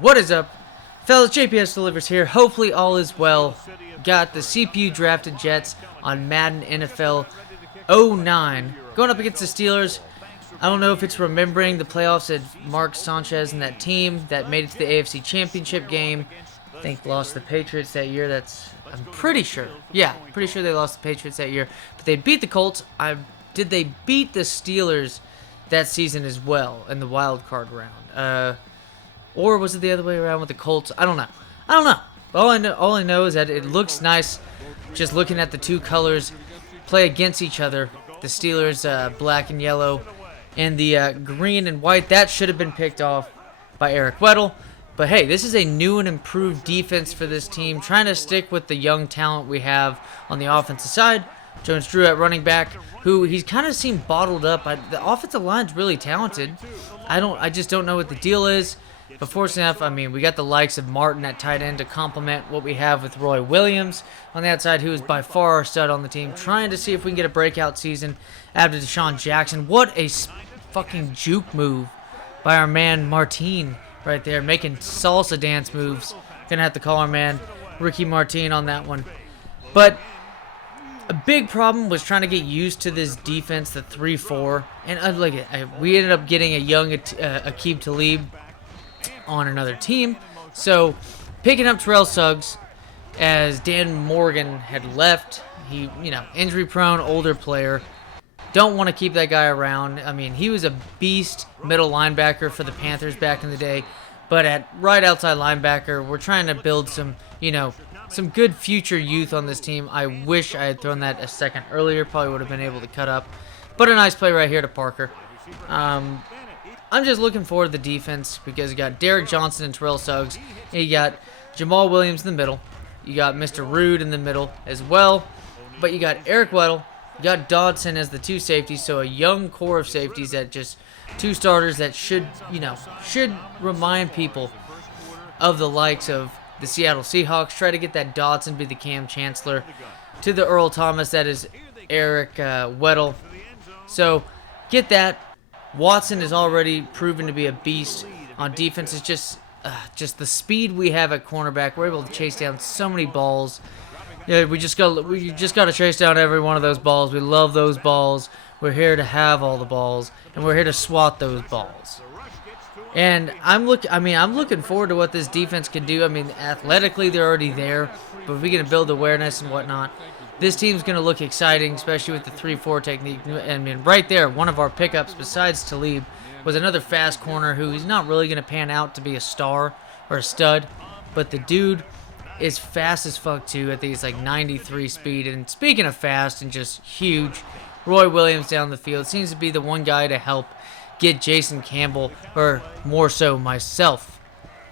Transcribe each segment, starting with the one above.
What is up, fellas? JPS delivers here. Hopefully all is well. Got the CPU drafted Jets on Madden NFL 09 going up against the Steelers. I don't know if it's remembering the playoffs that Mark Sanchez and that team that made it to the AFC Championship game. I think lost the Patriots that year. I'm pretty sure. Yeah, pretty sure they lost the Patriots that year. But they beat the Colts. Did they beat the Steelers that season as well in the wild card round? Or was it the other way around with the Colts? I don't know. But all I know is that it looks nice just looking at the two colors play against each other. The Steelers black and yellow and the green and white. That should have been picked off by Eric Weddle. But hey, this is a new and improved defense for this team, trying to stick with the young talent we have on the offensive side. Jones-Drew at running back, who he's kind of seemed bottled up. The offensive line's really talented. I just don't know what the deal is. But fortunately enough, I mean, we got the likes of Martin at tight end to complement what we have with Roy Williams on the outside, who is by far our stud on the team, trying to see if we can get a breakout season after Deshaun Jackson. What a fucking juke move by our man Martin right there, making salsa dance moves. Gonna have to call our man Ricky Martin on that one. But a big problem was trying to get used to this defense, the 3-4. And we ended up getting a young Aqib Talib on another team. So picking up Terrell Suggs as Dan Morgan had left. He, injury prone, older player. Don't want to keep that guy around. I mean, he was a beast middle linebacker for the Panthers back in the day. But at right outside linebacker, we're trying to build some good future youth on this team. I wish I had thrown that a second earlier. Probably would have been able to cut up. But a nice play right here to Parker. I'm just looking forward to the defense because you got Derek Johnson and Terrell Suggs. And you got Jamal Williams in the middle. You got Mr. Rude in the middle as well. But you got Eric Weddle. You got Dodson as the two safeties. So a young core of safeties that just two starters that should remind people of the likes of the Seattle Seahawks. Try to get that Dodson be the Cam Chancellor to the Earl Thomas that is Eric Weddle. So get that. Watson is already proven to be a beast on defense. It's just the speed we have at cornerback. We're able to chase down so many balls. Yeah, we just got to chase down every one of those balls. We love those balls. We're here to have all the balls, and we're here to swat those balls. And I'm looking forward to what this defense can do. I mean, athletically they're already there, but if we can build awareness and whatnot, this team's going to look exciting, especially with the 3-4 technique. I mean, right there, one of our pickups besides Talib was another fast corner who is not really going to pan out to be a star or a stud, but the dude is fast as fuck too. I think it's like 93 speed. And speaking of fast and just huge, Roy Williams down the field seems to be the one guy to help get Jason Campbell, or more so myself,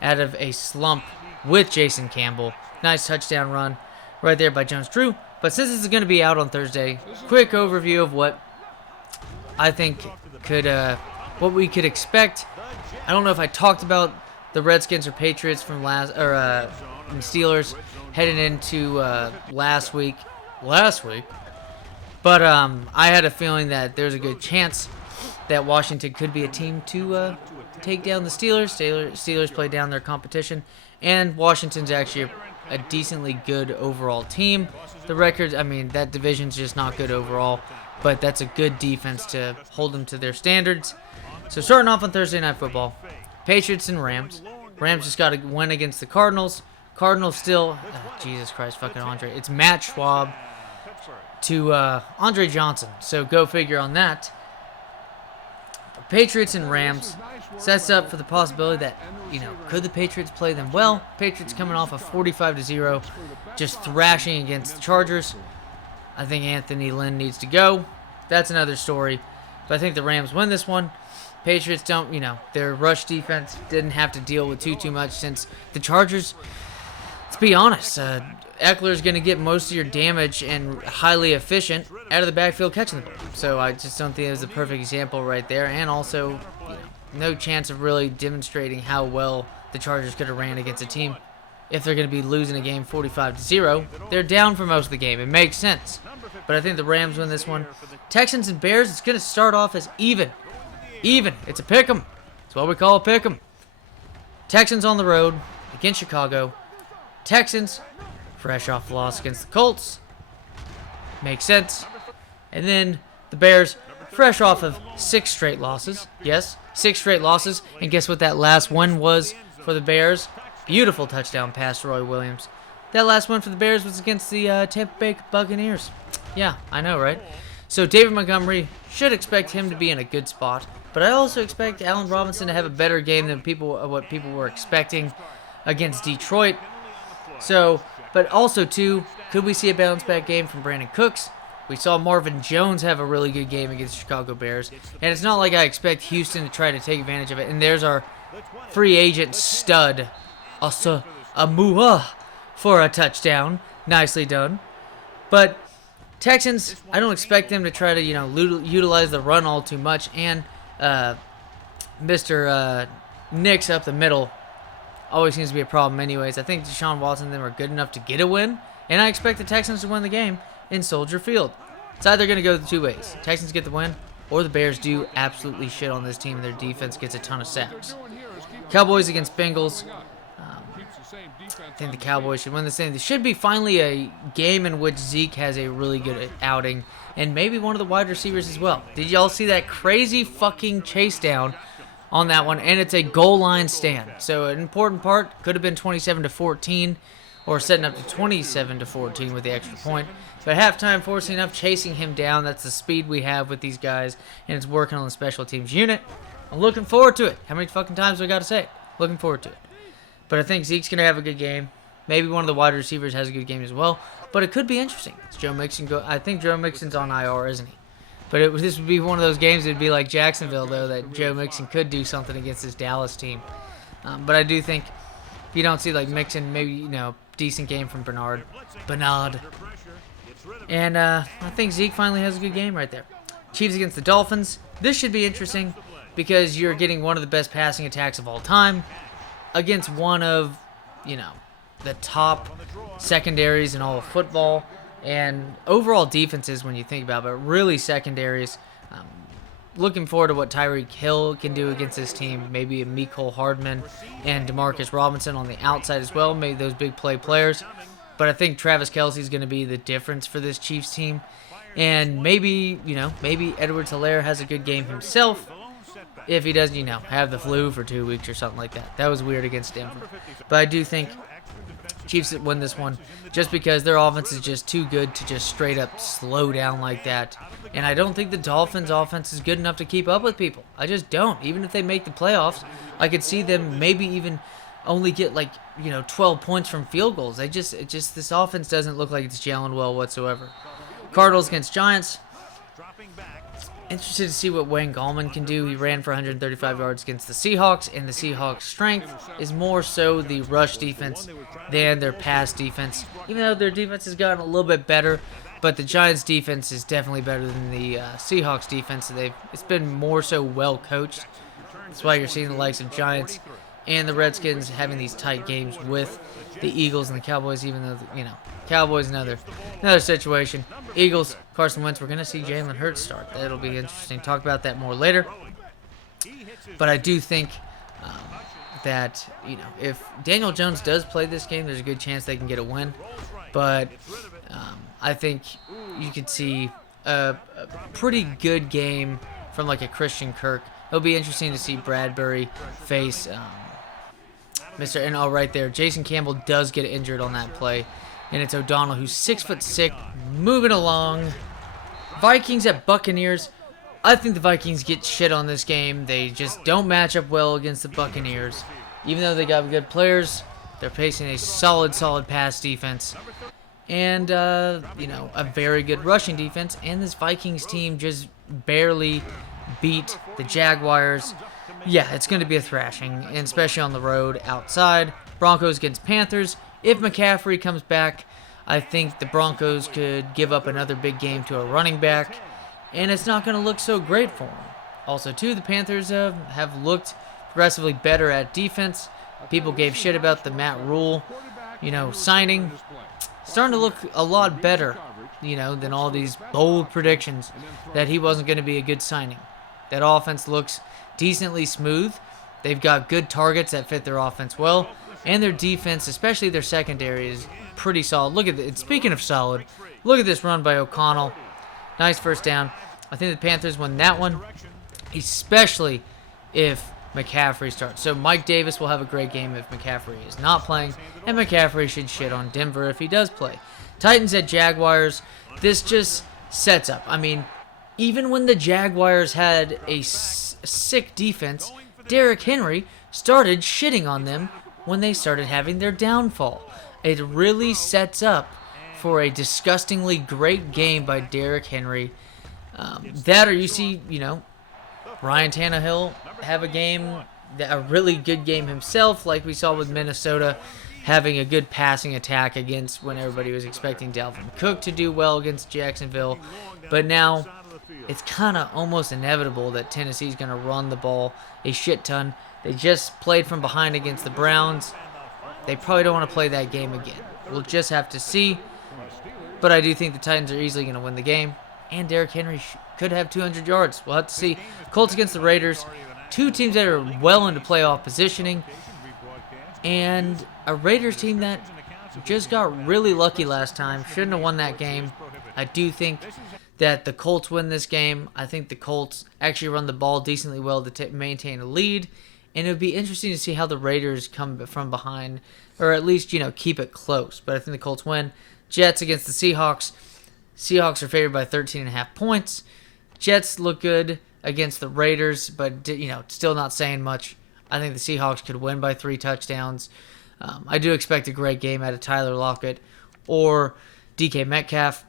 out of a slump with Jason Campbell. Nice touchdown run right there by Jones-Drew. But since this is going to be out on Thursday, quick overview of what I think what we could expect. I don't know if I talked about the Redskins or Patriots from Steelers heading into last week. But I had a feeling that there's a good chance that Washington could be a team to take down the Steelers. Steelers play down their competition, and Washington's actually a decently good overall team. The record, I mean, that division's just not good overall, but that's a good defense to hold them to their standards. So starting off on Thursday Night Football, Patriots and Rams. Rams just got to win against the Cardinals. Cardinals still, Jesus Christ, fucking Andre. It's Matt Schwab to Andre Johnson. So go figure on that. Patriots and Rams sets up for the possibility that, could the Patriots play them well? Patriots coming off a 45-0, just thrashing against the Chargers. I think Anthony Lynn needs to go. That's another story. But I think the Rams win this one. Patriots don't, their rush defense didn't have to deal with too much since the Chargers, let's be honest, Eckler's going to get most of your damage and highly efficient out of the backfield catching the ball. So I just don't think it was the perfect example right there. And also, no chance of really demonstrating how well the Chargers could have ran against a team if they're going to be losing a game 45-0. They're down for most of the game. It makes sense. But I think the Rams win this one. Texans and Bears, it's going to start off as even. It's a pick'em. It's what we call a pick'em. Texans on the road against Chicago. Texans, fresh off the loss against the Colts. Makes sense. And then the Bears, fresh off of 6 straight losses. Yes, 6 straight losses. And guess what that last one was for the Bears? Beautiful touchdown pass to Roy Williams. That last one for the Bears was against the Tampa Bay Buccaneers. Yeah, I know, right? So David Montgomery, should expect him to be in a good spot. But I also expect Allen Robinson to have a better game than what people were expecting against Detroit. So, but also, too, could we see a bounce-back game from Brandon Cooks? We saw Marvin Jones have a really good game against the Chicago Bears. And it's not like I expect Houston to try to take advantage of it. And there's our free agent stud, Asa Amua, for a touchdown. Nicely done. But Texans, I don't expect them to try to, utilize the run all too much. And Mr. Nix up the middle always seems to be a problem anyways. I think Deshaun Watson and them are good enough to get a win. And I expect the Texans to win the game in Soldier Field. It's either going to go the 2 ways. Texans get the win, or the Bears do absolutely shit on this team and their defense gets a ton of sacks. Cowboys against Bengals. I think the Cowboys should win this thing. There should be finally a game in which Zeke has a really good outing, and maybe one of the wide receivers as well. Did y'all see that crazy fucking chase down on that one? And it's a goal line stand. So an important part could have been 27-14, or setting up to 27-14 with the extra point. But halftime, forcing enough, chasing him down. That's the speed we have with these guys, and it's working on the special teams unit. I'm looking forward to it. How many fucking times do I got to say it? Looking forward to it. But I think Zeke's going to have a good game. Maybe one of the wide receivers has a good game as well. But it could be interesting. It's Joe Mixon. I think Joe Mixon's on IR, isn't he? But this would be one of those games that would be like Jacksonville, though, that Joe Mixon could do something against this Dallas team. But I do think if you don't see like Mixon, maybe, decent game from Bernard. And I think Zeke finally has a good game right there. Chiefs against the Dolphins. This should be interesting because you're getting one of the best passing attacks of all time against one of, the top secondaries in all of football and overall defenses when you think about it, but really secondaries. Looking forward to what Tyreek Hill can do against this team. Maybe a Mecole Hardman and Demarcus Robinson on the outside as well. Maybe those big play players. But I think Travis Kelce is going to be the difference for this Chiefs team. And maybe, maybe Edwards-Helaire has a good game himself. If he doesn't, have the flu for 2 weeks or something like that. That was weird against Denver. But I do think Chiefs win this one just because their offense is just too good to just straight up slow down like that. And I don't think the Dolphins' offense is good enough to keep up with people. I just don't. Even if they make the playoffs, I could see them maybe even only get 12 points from field goals. This offense doesn't look like it's gelling well whatsoever. Cardinals against Giants. Interested to see what Wayne Gallman can do. He ran for 135 yards against the Seahawks, and the Seahawks' strength is more so the rush defense than their pass defense. Even though their defense has gotten a little bit better, but the Giants' defense is definitely better than the Seahawks' defense. It's been more so well coached. That's why you're seeing the likes of Giants and the Redskins having these tight games with the Eagles and the Cowboys, even though, Cowboys another situation. Eagles, Carson Wentz, we're going to see Jalen Hurts start. That'll be interesting. Talk about that more later. But I do think that, if Daniel Jones does play this game, there's a good chance they can get a win. But I think you could see a pretty good game from like a Christian Kirk. It'll be interesting to see Bradbury face right there. Jason Campbell does get injured on that play. And it's O'Donnell, who's 6'6", moving along. Vikings at Buccaneers. I think the Vikings get shit on this game. They just don't match up well against the Buccaneers. Even though they got good players, they're facing a solid pass defense. And, a very good rushing defense. And this Vikings team just barely beat the Jaguars. Yeah, it's going to be a thrashing, and especially on the road outside. Broncos against Panthers. If McCaffrey comes back, I think the Broncos could give up another big game to a running back, and it's not going to look so great for them. Also, too, the Panthers have looked progressively better at defense. People gave shit about the Matt Rule, signing. Starting to look a lot better, than all these bold predictions that he wasn't going to be a good signing. That offense looks decently smooth, They've got good targets that fit their offense well, and their defense, especially their secondary, is pretty solid. Look at it. Speaking of solid, look at this run by O'Connell. Nice first down. I think the Panthers win that one, especially if McCaffrey starts. So Mike Davis will have a great game if McCaffrey is not playing, and McCaffrey should shit on Denver if he does play. Titans at Jaguars. This just sets up. I mean, even when the Jaguars had a sick defense, Derrick Henry started shitting on them when they started having their downfall. It really sets up for a disgustingly great game by Derrick Henry. That or you see, Ryan Tannehill have a really good game himself, like we saw with Minnesota, having a good passing attack against when everybody was expecting Dalvin Cook to do well against Jacksonville. But now it's kind of almost inevitable that Tennessee's going to run the ball a shit ton. They just played from behind against the Browns. They probably don't want to play that game again. We'll just have to see. But I do think the Titans are easily going to win the game. And Derrick Henry could have 200 yards. We'll have to see. Colts against the Raiders. Two teams that are well into playoff positioning. And a Raiders team that just got really lucky last time. Shouldn't have won that game. I do think that the Colts win this game. I think the Colts actually run the ball decently well to maintain a lead. And it would be interesting to see how the Raiders come from behind. Or at least, keep it close. But I think the Colts win. Jets against the Seahawks. Seahawks are favored by 13.5 points. Jets look good against the Raiders, but still not saying much. I think the Seahawks could win by 3 touchdowns. I do expect a great game out of Tyler Lockett or DK Metcalf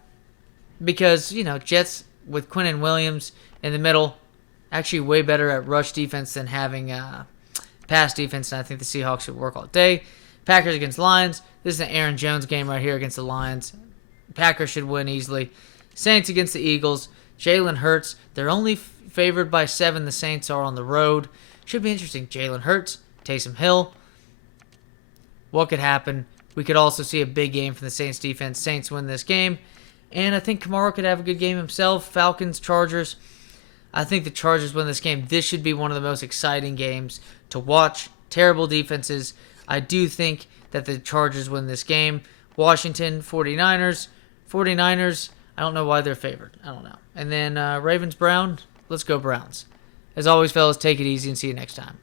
because, Jets with Quinnen Williams in the middle, actually way better at rush defense than having pass defense, and I think the Seahawks should work all day. Packers against Lions. This is an Aaron Jones game right here against the Lions. Packers should win easily. Saints against the Eagles. Jalen Hurts. They're only favored by 7. The Saints are on the road. Should be interesting. Jalen Hurts. Taysom Hill. What could happen? We could also see a big game from the Saints defense. Saints win this game. And I think Kamara could have a good game himself. Falcons, Chargers. I think the Chargers win this game. This should be one of the most exciting games to watch. Terrible defenses. I do think that the Chargers win this game. Washington, 49ers. 49ers, I don't know why they're favored. I don't know. And then Ravens, Brown. Let's go Browns. As always, fellas, take it easy and see you next time.